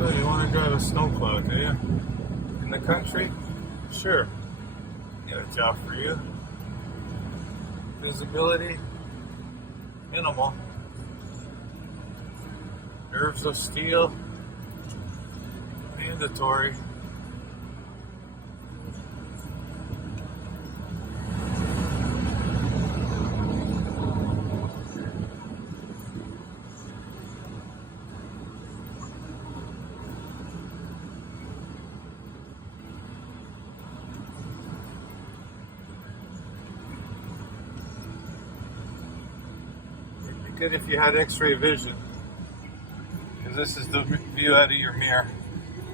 So you want to drive a snowplow, do you? In the country? Sure. Got a job for you. Visibility? Minimal. Nerves of steel? Mandatory. Good if you had x-ray vision, because this is the view out of your mirror,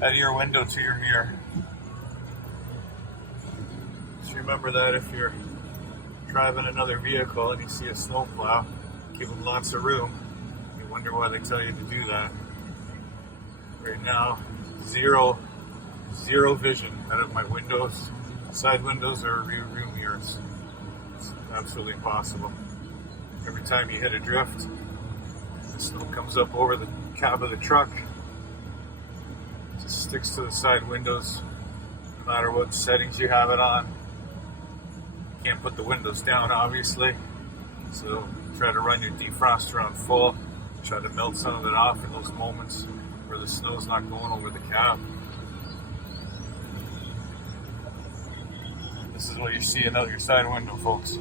out of your window to your mirror. Just remember that if you're driving another vehicle and you see a snowplow, give them lots of room. You wonder why they tell you to do that. Right now, zero vision out of my windows, side windows or rear view mirrors. It's absolutely impossible. Every time you hit a drift, the snow comes up over the cab of the truck. It just sticks to the side windows, no matter what settings you have it on. You can't put the windows down, obviously. So try to run your defroster on full. Try to melt some of it off in those moments where the snow's not going over the cab. This is what you're seeing out your side window, folks.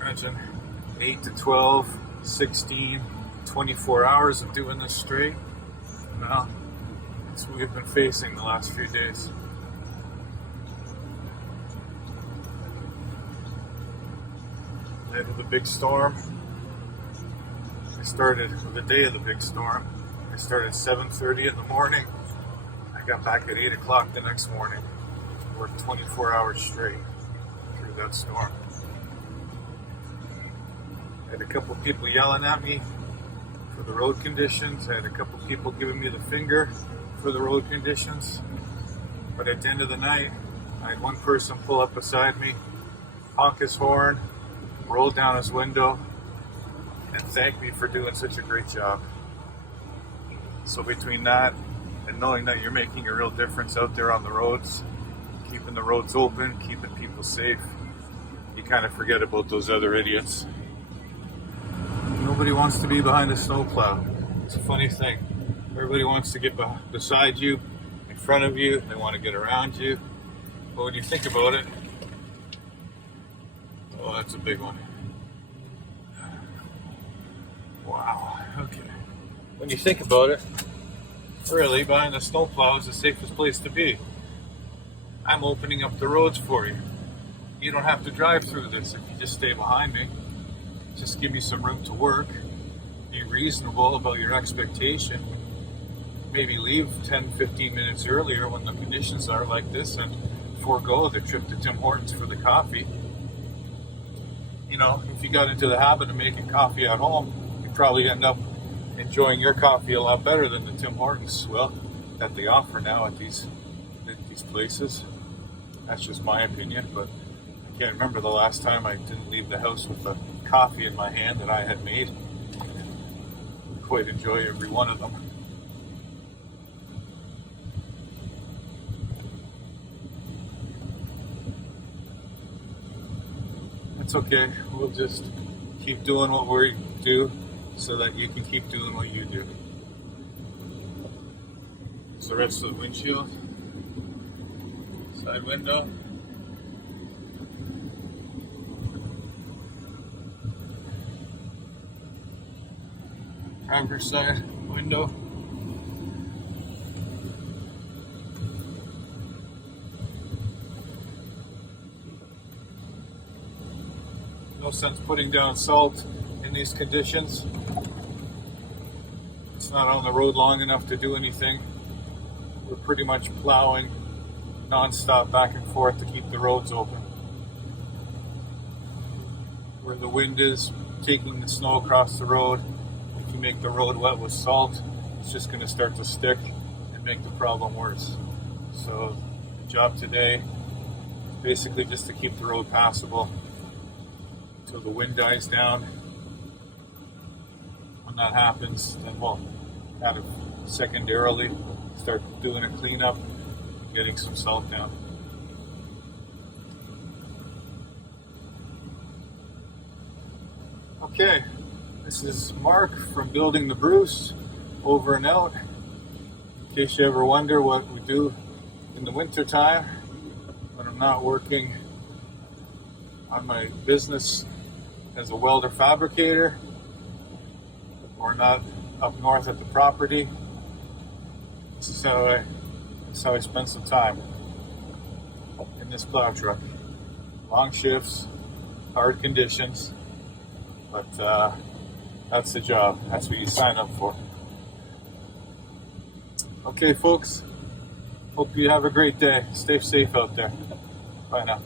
Imagine 8 to 12, 16, 24 hours of doing this straight. Now, that's what we've been facing the last few days. Night of the big storm. I started the day of the big storm. I started 7:30 in the morning. I got back at 8 o'clock the next morning. Worked 24 hours straight through that storm. I had a couple people yelling at me for the road conditions. I had a couple people giving me the finger for the road conditions. But at the end of the night, I had one person pull up beside me, honk his horn, roll down his window, and thank me for doing such a great job. So between that and knowing that you're making a real difference out there on the roads, keeping the roads open, keeping people safe, you kind of forget about those other idiots. Nobody wants to be behind a snowplow. It's a funny thing. Everybody wants to get beside you, in front of you. They want to get around you. But when you think about it, oh, that's a big one. Wow. Okay. When you think about it, really, behind a snowplow is the safest place to be. I'm opening up the roads for you. You don't have to drive through this if you just stay behind me. Just give me some room to work. Be reasonable about your expectation. Maybe leave 10, 15 minutes earlier when the conditions are like this and forego the trip to Tim Hortons for the coffee. You know, if you got into the habit of making coffee at home, you'd probably end up enjoying your coffee a lot better than the Tim Hortons, well, that they offer now at these places. That's just my opinion, but I can't remember the last time I didn't leave the house with a coffee in my hand that I had made. I quite enjoy every one of them. It's okay. We'll just keep doing what we do so that you can keep doing what you do. It's the rest of the windshield. Side window. Driver's side window. No sense putting down salt in these conditions. It's not on the road long enough to do anything. We're pretty much plowing non-stop back and forth to keep the roads open. Where the wind is taking the snow across the road, if you make the road wet with salt, it's just going to start to stick and make the problem worse. So the job today is basically just to keep the road passable until the wind dies down that happens, then we'll kind of secondarily start doing a cleanup, getting some salt down. Okay, this is Mark from Building the Bruce, over and out. In case you ever wonder what we do in the winter time when I'm not working on my business as a welder fabricator or not up north at the property, this is how I spend some time in this plow truck. Long shifts, hard conditions, but that's the job. That's what you sign up for. Okay, folks. Hope you have a great day. Stay safe out there. Bye now.